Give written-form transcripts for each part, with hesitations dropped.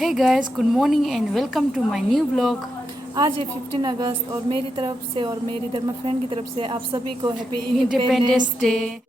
Hey guys, good morning and welcome to my new blog. आज है 15 अगस्त और मेरी तरफ से और मेरी धर्म फ्रेंड की तरफ से आप सभी को happy independence independence day. Day.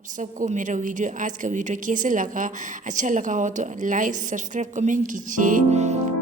आप सबको मेरा वीडियो, आज का वीडियो कैसे लगा? अच्छा लगा हो तो लाइक, सब्सक्राइब, कमेंट कीजिए।